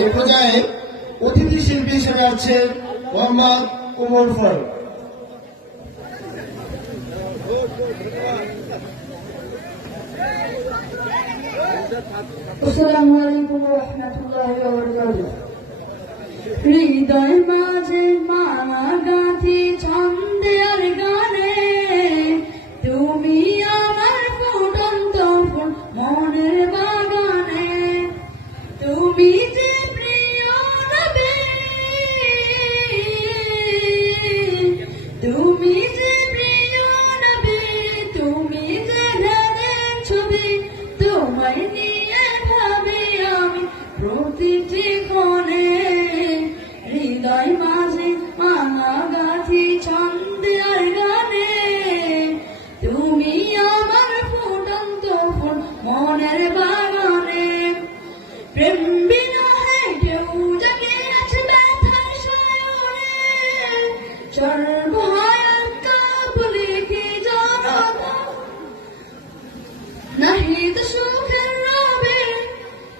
এই পর্যায়ে অতিথি শিল্পী হিসেবে আছে মোহাম্মদ উমর ফারুক। আসসালামু আলাইকুম ওয়া রাহমাতুল্লাহি ওয়া বারাকাতুহু। হৃদয় মাঝে মালা গাঁথি ছন্দে আর গানে, তুমি আমার ফুটন্ত ফুল মনের বাগানে। তুমি যে প্রিয় নবী, তুমি যে প্রিয় নবী, তুমি যে ধ্যানের ছবি, তোমায় নিয়ে ভাবি আমি প্রতিটি ক্ষণে। হৃদয় মাঝে মালা গাঁথি ছন্দে আর গানে, তুমি আমার ফুটন্ত ফুল মনের বাগানে। প্রেম বিরহে কেউ জাগিয়েছে ব্যথার সায়রে, সর্বহায়ার কাবুলে কি জনতা। নাহিদ সুখের রবে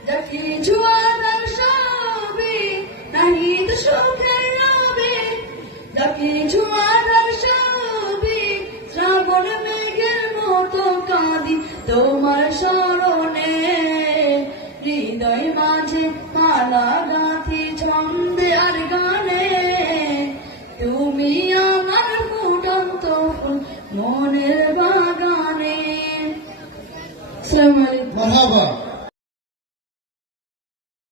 যা কিছু আদার সবে, নাহিদ সুখের রবে যা কিছু আদার সবে। শ্রাবণ মেঘের মতো কাঁদি তোমার স্মরণে, হৃদয় মাঝে